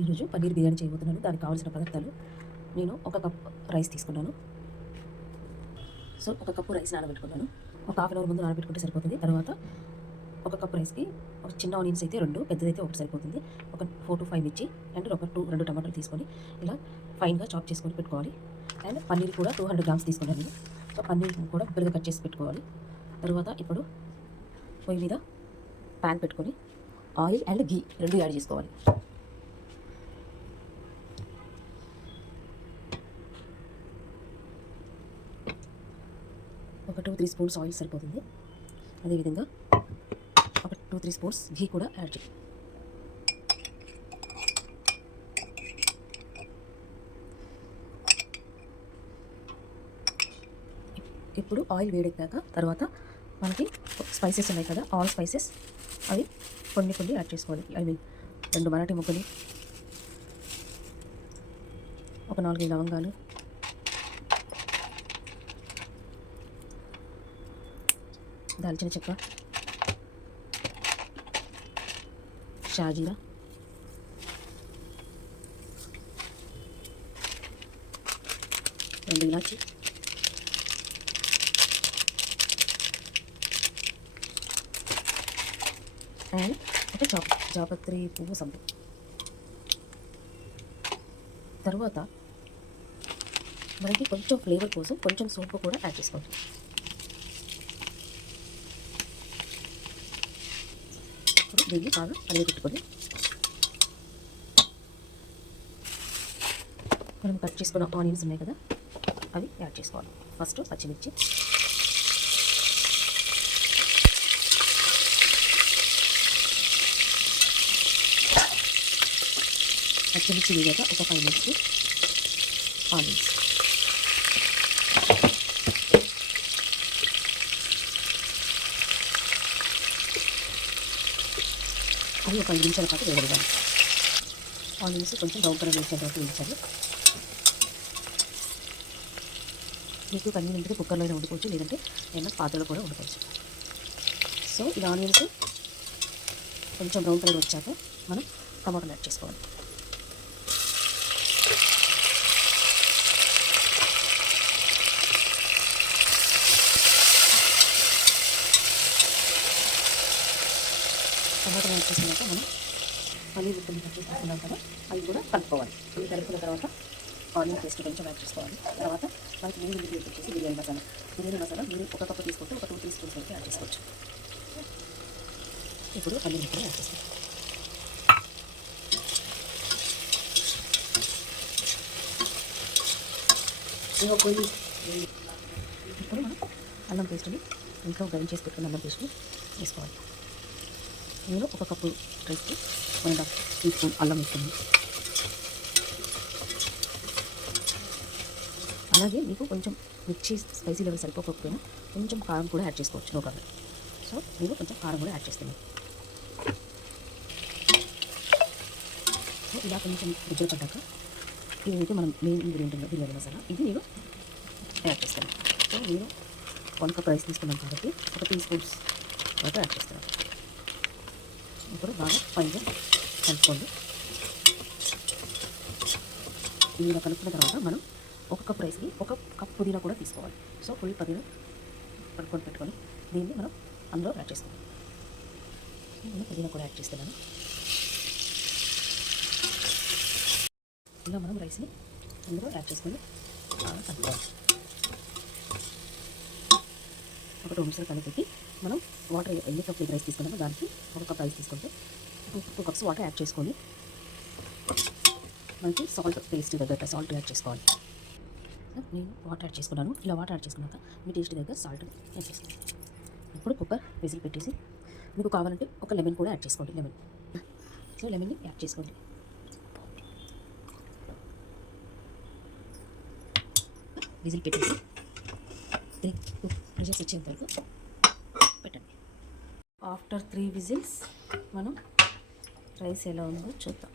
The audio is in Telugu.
ఈరోజు పన్నీర్ బిర్యానీ చేయబోతున్నాను. దానికి కావాల్సిన పదార్థాలు నేను ఒక కప్ రైస్ తీసుకున్నాను. సో ఒక కప్పు రైస్ నానబెట్టుకున్నాను. ఒక హాఫ్ అన్ అవర్ ముందు నానబెట్టుకుంటే సరిపోతుంది. తర్వాత ఒక కప్ రైస్కి ఒక చిన్న ఆనియన్స్ అయితే 2, పెద్దదైతే ఒకటి సరిపోతుంది. ఒక 4 to 5 మిర్చి అండ్ ఒక 2 టమాటాలు తీసుకొని ఇలా ఫైన్గా చాప్ చేసుకొని పెట్టుకోవాలి. అండ్ పన్నీర్ కూడా 200 గ్రామ్స్ తీసుకున్నాను నేను. సో పన్నీర్ కూడా ముక్కలుగా కట్ చేసి పెట్టుకోవాలి. తర్వాత ఇప్పుడు పొయ్యి మీద ప్యాన్ పెట్టుకొని ఆయిల్ అండ్ ఘీ 2 యాడ్ చేసుకోవాలి. ఒక 2-3 స్పూన్స్ ఆయిల్ సరిపోతుంది. అదేవిధంగా ఒక 2-3 స్పూన్స్ ఘీ కూడా యాడ్ చేయాలి. ఇప్పుడు ఆయిల్ వేడెక్కాక తర్వాత మనకి స్పైసెస్ ఉన్నాయి కదా, ఆల్ స్పైసెస్ అవి కొన్ని యాడ్ చేసుకోవాలి. ఐ మీన్ 2 మరాఠీ ముక్కలు, ఒక 4 లవంగాలు, దాల్చిన చెక్క, షాజీరా, 2 ఇలాచి, అండ్ ఒక జాపత్రి పువ్వు సంపు. తర్వాత మనకి కొంచెం ఫ్లేవర్ కోసం కొంచెం సోంపు కూడా యాడ్ చేసుకోవాలి. ఇప్పుడు దీన్ని బాగా పెట్టుకొని మనం కట్ చేసుకున్న ఆనియన్స్ ఉన్నాయి కదా, అవి యాడ్ చేసుకోవాలి. ఫస్ట్ పచ్చిమిర్చి, వేగాక ఒక 5 మినిట్స్కి ఆనియన్స్, అది ఒక 5 నిమిషాల పాటు వేగనివ్వాలి. ఆనియన్స్ కొంచెం బ్రౌన్ కలర్ వేసేంత వరకు వేయించాలి. మీకు కన్వీనియంట్గా కుక్కర్లో అయినా వండుకోవచ్చు, లేదంటే ఏమైనా పాత్రలో కూడా వండుకోవచ్చు. సో ఈ ఆనియన్స్ కొంచెం బ్రౌన్ కలర్ వచ్చాక మనం టమాటాలు యాడ్ చేసుకోవాలి. టమాటాలు యాడ్ చేసుకున్నాక మనం పన్నీర్ ముక్కలు కట్ చేసి తీసుకున్నాం కదా, అవి కూడా కలుపుకోవాలి. ఇవి కలుపుకున్న తర్వాత ఆనియన్ పేస్ట్ కొంచెం యాడ్ చేసుకోవాలి. తర్వాత మనకి మెయిన్ ఇంగ్రీడియంట్ వచ్చేసి బిర్యానీ మసాలా మీరు ఒక కప్పు తీసుకుంటే ఒక 2-3 స్పూన్స్ వరకు యాడ్ చేసుకోవచ్చు. ఇప్పుడు పన్నీర్ ముక్కలు యాడ్ చేసుకోవాలి. ఇప్పుడు మనం అల్లం పేస్ట్ని ఇంట్లో గ్రైండ్ చేసి పెట్టుకున్న అల్లం పేస్ట్ని వేసుకోవాలి. నేను ఒక కప్పు రైస్కి 1.5 టీ స్పూన్ అల్లం వేసుకున్నాను. అలాగే మీకు కొంచెం మిర్చి స్పైసీ లెవెల్ సరిపోకపోయినా కొంచెం కారం కూడా యాడ్ చేసుకోవచ్చు, నో ప్రాబ్లం. సో నేను కొంచెం కారం కూడా యాడ్ చేస్తున్నాను. సో ఇలా కొంచెం రుచులు పడ్డాక ఇదైతే మనం మెయిన్ ఇంగ్రీడియంట్ ఉందో బిర్యానీ మసాలా, ఇది నేను యాడ్ చేస్తాను. సో నేను 1 కప్ రైస్ తీసుకున్నాను కాబట్టి ఒక 2 స్పూన్స్ వరకు యాడ్ చేస్తున్నాను. ఇప్పుడు బాగా ఫైన్గా కలుపుకోండి. ఇలా కలుపుకున్న తర్వాత మనం ఒక కప్ రైస్కి 1 కప్ పుదీనా కూడా తీసుకోవాలి. సో ఫుల్ పుదీనా కలుపుకొని పెట్టుకొని దీన్ని మనం అందులో యాడ్ చేసుకోవాలి. నేను పుదీనా కూడా యాడ్ చేస్తున్నాను. ఇలా మనం రైస్ని అందులో యాడ్ చేసుకొని బాగా కలుపుకోవాలి. ఒక 2 నిమిషాలు కలిపి మనం వాటర్ ఎన్ని కప్ రైస్ తీసుకున్నామో దానికి 1 కప్ రైస్ తీసుకుంటే 2 కప్స్ వాటర్ యాడ్ చేసుకొని మనకి సాల్ట్ టేస్ట్ దగ్గర సాల్ట్ యాడ్ చేసుకోవాలి. నేను వాటర్ యాడ్ చేసుకున్నాను. ఇలా వాటర్ యాడ్ చేసుకున్నాక మీ టేస్ట్ దగ్గర సాల్ట్ యాడ్ చేసుకోండి. ఇప్పుడు కుక్కర్ విజిల్ పెట్టేసి మీకు కావాలంటే ఒక లెమన్ కూడా యాడ్ చేసుకోండి. సో లెమన్ని యాడ్ చేసుకోండి. విజిల్ పెట్టేసి 3 విజిల్స్ వచ్చేంత వరకు పెట్టండి. ఆఫ్టర్ 3 విజిల్స్ మనం రైస్ ఎలా ఉందో చూద్దాం.